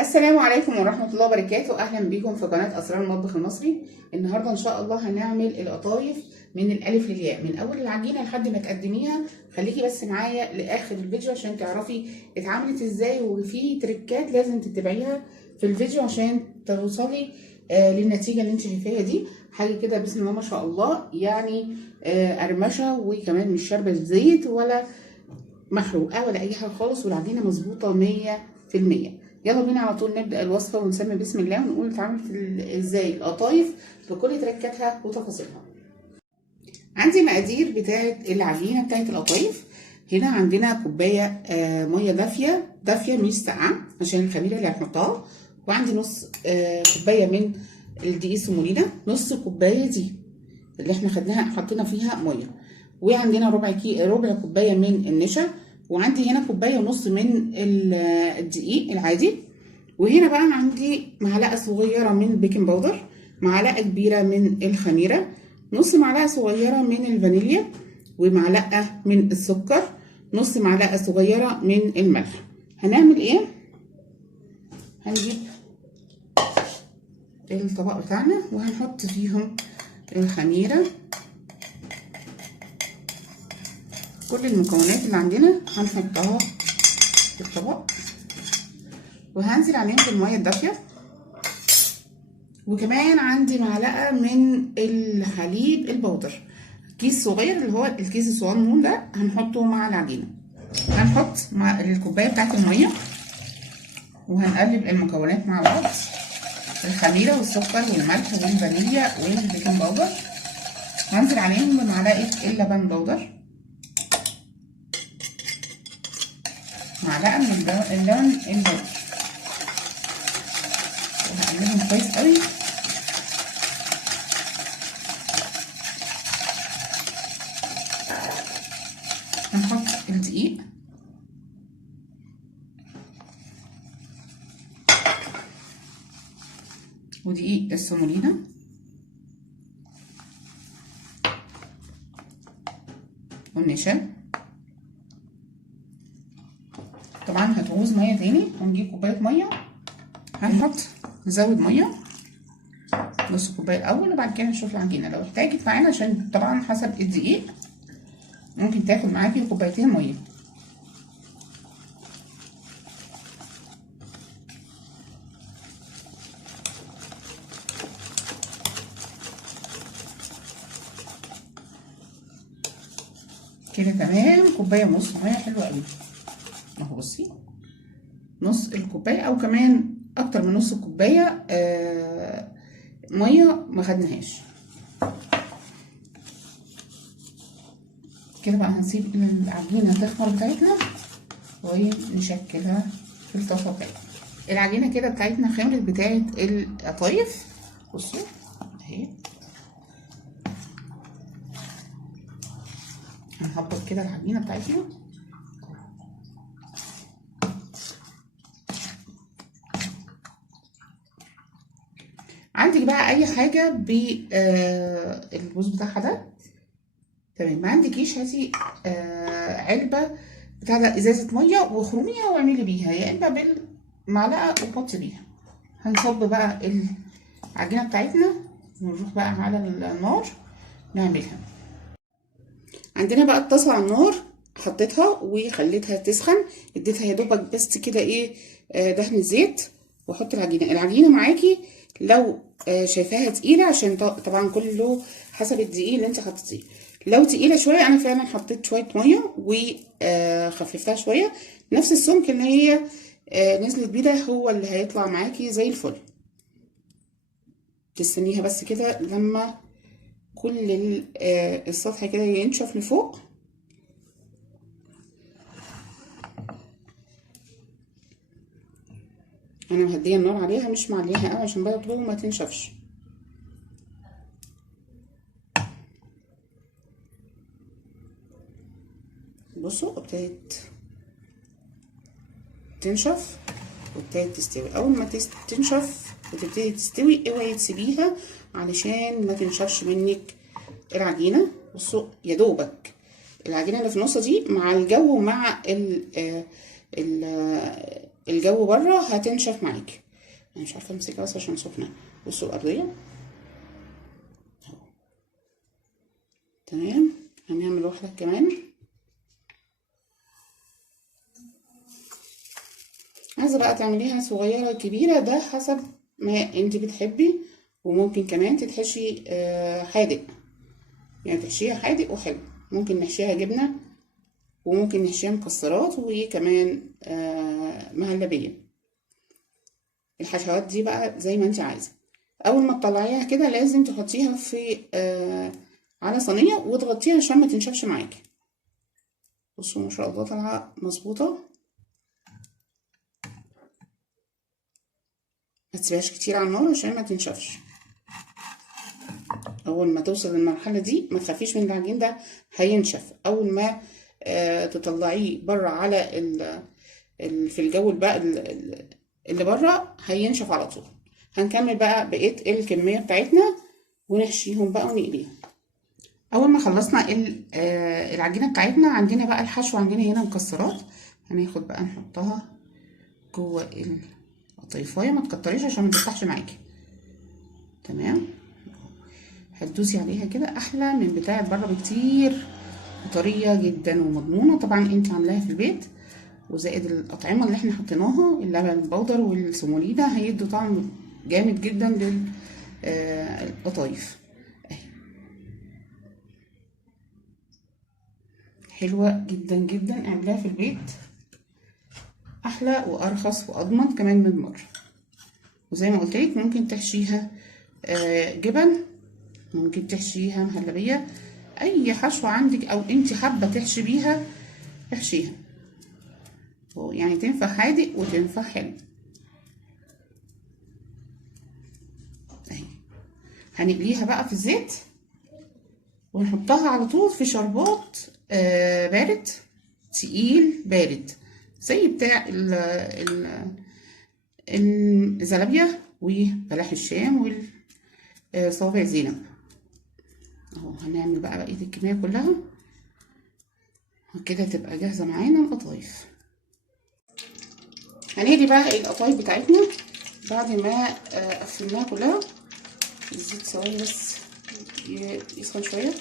السلام عليكم ورحمة الله وبركاته. أهلا بكم في قناة أسرار المطبخ المصري. النهاردة إن شاء الله هنعمل القطايف من الألف للياء، من أول العجينة لحد ما تقدميها. خليكي بس معايا لآخر الفيديو عشان تعرفي اتعملت إزاي، وفي تريكات لازم تتبعيها في الفيديو عشان توصلي للنتيجة اللي انت شايفاها دي. حاجة كده بسم الله ما شاء الله، يعني قرمشة، وكمان مش شاربة زيت ولا محروقة ولا أي حاجة خالص، والعجينة مظبوطة 100%. يلا بينا على طول نبدأ الوصفة ونسمي بسم الله ونقول اتعملت ازاي القطايف بكل تركاتها وتفاصيلها. عندي مقادير بتاعة العجينة بتاعة القطايف. هنا عندنا كوباية مية دافية مش ساقعة عشان الخميرة اللي هنحطها، وعندي نص كوباية من الدقيق السمولينا، نص كوباية دي اللي احنا خدناها حطينا فيها مية، وعندنا ربع كوباية من النشا، وعندي هنا كوبايه ونص من الدقيق العادي، وهنا بقى عندي معلقه صغيره من بيكنج باودر، معلقه كبيره من الخميره، نص معلقه صغيره من الفانيليا، ومعلقه من السكر، نص معلقه صغيره من الملح. هنعمل ايه؟ هنجيب الطبق بتاعنا وهنحط فيهم الخميره، كل المكونات اللي عندنا هنحطها في الطبق، وهنزل عليهم بالميه الدافيه، وكمان عندي معلقه من الحليب البودر، كيس صغير اللي هو الكيس الصغنون ده هنحطه مع العجينه. هنحط مع الكوبايه بتاعت الميه وهنقلب المكونات مع بعض، الخميره والسكر والملح والفانيليا والبيكنج باودر، هنزل عليهم بمعلقه اللبن بودر، معلقه من اللبن البودر، وهقلبهم كويس قوي. هنحط الدقيق ودقيق السمولينا والنشا، طبعا هتعوز ميه تاني، هنجيب كوبايه ميه، نزود ميه نص كوبايه الاول، وبعد كده نشوف العجينه لو احتاجت معانا، عشان طبعا حسب الدقيق ممكن تاخد معاكي كوبايتين ميه. كده تمام، كوبايه ونص ميه حلوه قوي اهو. بصي نص الكوبايه او كمان اكتر من نص الكوبايه ميه ما خدناهاش. كده بقى هنسيب العجينه تخمر بتاعتنا ونشكلها في الطاسه بتاعتنا. العجينه كده بتاعتنا خمرت بتاعت القطايف، بصوا اهي. هنهبط كده العجينه بتاعتنا، عندك بقى اي حاجه بالبوز بتاعها ده تمام، ما عندكيش هاتي علبه بتاع ده ازازه ميه واخرميها واعملي بيها، يا اما بالمعلقه وحطي بيها. هنصب بقى العجينه بتاعتنا ونروح بقى على النار نعملها. عندنا بقى الطاسه على النار، حطيتها وخليتها تسخن، اديتها يا دوبك بس كده ايه دهن زيت، واحط العجينه معاكي لو شايفاها تقيله، عشان طبعا كله حسب الدقيق اللي انت حطيتيه. لو تقيله شويه انا فعلا حطيت شويه ميه وخففتها شويه، نفس السمك اللي هي نزلت بيه ده هو اللي هيطلع معاكي زي الفل. تستنيها بس كده لما كل السطح كده ينشف لفوق. انا مهديه النار عليها مش معليها قوي عشان برضه ما تنشفش. بصوا ابتدت تنشف وابتدت تستوي. اول ما تنشف وتبتدي تستوي اوعي تسيبيها علشان ما تنشفش منك العجينه. بصوا يا دوبك العجينه اللي في النص دي مع الجو ومع الجو بره هتنشف معاكي. انا مش عارفه امسكها بس عشان سخنه. بصوا الارضيه اهو. تمام. هنعمل واحده كمان. عايزه بقى تعمليها صغيره كبيره ده حسب ما انت بتحبي. وممكن كمان تتحشي حادق، يعني تحشيها حادق وحلو. ممكن نحشيها جبنه، وممكن نحشيها مكسرات، وكمان مهلبيه. الحشوات دي بقى زي ما انت عايزه. اول ما تطلعيها كده لازم تحطيها في على صينيه وتغطيها عشان ما تنشفش معاكي. بصوا ما شاء الله طالعه مظبوطه. ما تسيبهاش كتير على النار عشان ما تنشفش. اول ما توصل للمرحله دي ما تخافيش من العجين ده هينشف. اول ما تطلعيه بره على في الجو بقى اللي بره هينشف على طول. هنكمل بقى بقيه الكميه بتاعتنا ونحشيهم بقى ونقليهم. اول ما خلصنا العجينه بتاعتنا، عندنا بقى الحشو. عندنا هنا مكسرات، هناخد بقى نحطها جوه القطيفايه. ما تكتريش عشان ما تفتحش معاكي. تمام. هتدوسي عليها كده احلى من بتاعه بره بكتير، وطريه جدا ومضمونه. طبعا انت عاملاها في البيت، وزائد الاطعمه اللي احنا حطيناها، اللبن البودر والسمولينا، هيدوا طعم جامد جدا للقطايف. اهي حلوه جدا جدا. اعمليها في البيت احلى وارخص واضمن كمان من بره. وزي ما قلت لك ممكن تحشيها جبن، ممكن تحشيها مهلبيه، اي حشوه عندك او انت حابه تحشي بيها احشيها. يعني تنفع حادق وتنفع حلو. اهي هنقليها بقى في الزيت ونحطها على طول في شربات بارد، تقيل بارد، زي بتاع الزلابية وبلح الشام والصوابع زينب. اهو هنعمل بقى بقية الكمية كلها وكده تبقى جاهزة معانا القطايف. هنقلي بقى القطايف بتاعتنا بعد ما قفلناها كلها. الزيت ثواني بس يسخن شوية.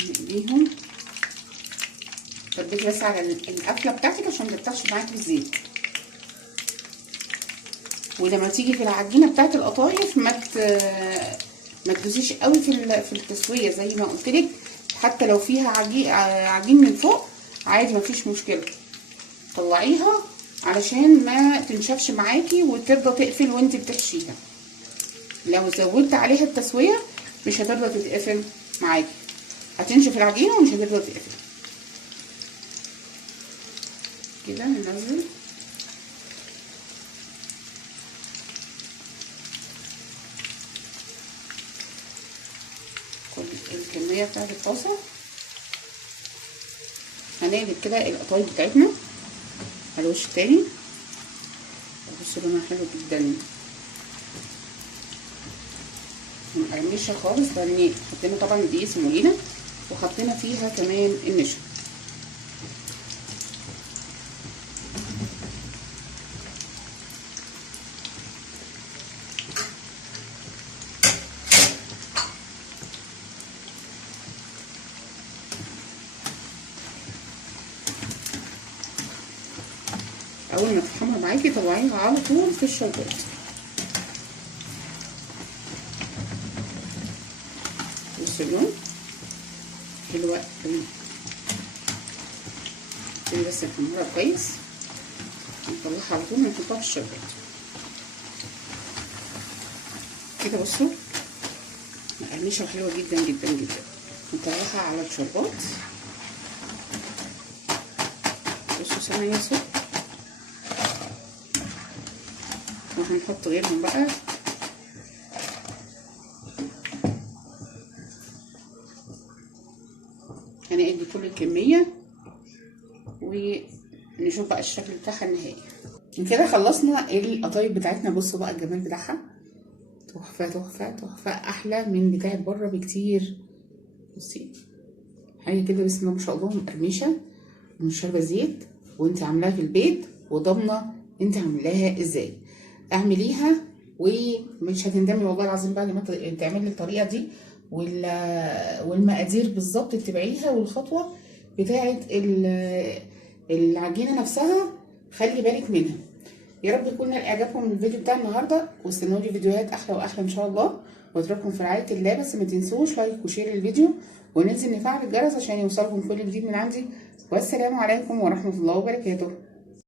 نقليهم. ثبتي بس على القفله بتاعتك عشان متفتحش معاكي في الزيت. ولما تيجي في العجينه بتاعت القطايف ما تدوسيش قوي في التسويه زي ما قلت لك. حتى لو فيها عجين من فوق عادي مفيش مشكله. طلعيها علشان ما تنشفش معاكي وترضى تقفل وانت بتحشيها. لو زودت عليها التسويه مش هترضى تتقفل معاكي، هتنشف العجينه ومش هترضى تقفل. كده ننزل كل الكميه بتاعت الطاسه. هنقلب كده القطايف بتاعتنا على الوش التاني. بصوا لونها حلو جدا، مقرمشه خالص، لان حطينا طبعا دقيق سمولينا وحطينا فيها كمان النشا. اول ما تتحمر معاكي طلعيها على طول في الشربات. بصوا اللون حلوه قوي. نبتدي بس نحمرها كويس ونطلعها على طول ونحطها في الشربات كده. بصوا مقرمشه وحلوه جدا جدا جدا. نطلعها على الشربات. بصوا ثانيه صوت. وهنحط غيرهم بقى. هنقلب كل الكميه ونشوف بقى الشكل بتاعها النهائي. كده خلصنا القطايف بتاعتنا. بصوا بقى الجمال بتاعها، تحفه تحفه تحفه، احلى من بتاعت بره بكتير. بصي حاجه كده بسم الله ما شاء الله، مقرمشه ومش شاربه زيت، وانت عاملاها في البيت وضامنه انت عاملاها ازاي. اعمليها ومش هتندمي والله العظيم بعد ما تعملي الطريقه دي. والمقادير بالظبط تتبعيها، والخطوه بتاعه العجينه نفسها خلي بالك منها. يا رب يكون اعجابكم الفيديو بتاع النهارده، واستنوا لي فيديوهات احلى واحلى ان شاء الله. واترككم في رعايه الله، بس ما تنسوش لايك وشير الفيديو، وننزل نفعل الجرس عشان يوصلكم كل جديد من عندي. والسلام عليكم ورحمه الله وبركاته.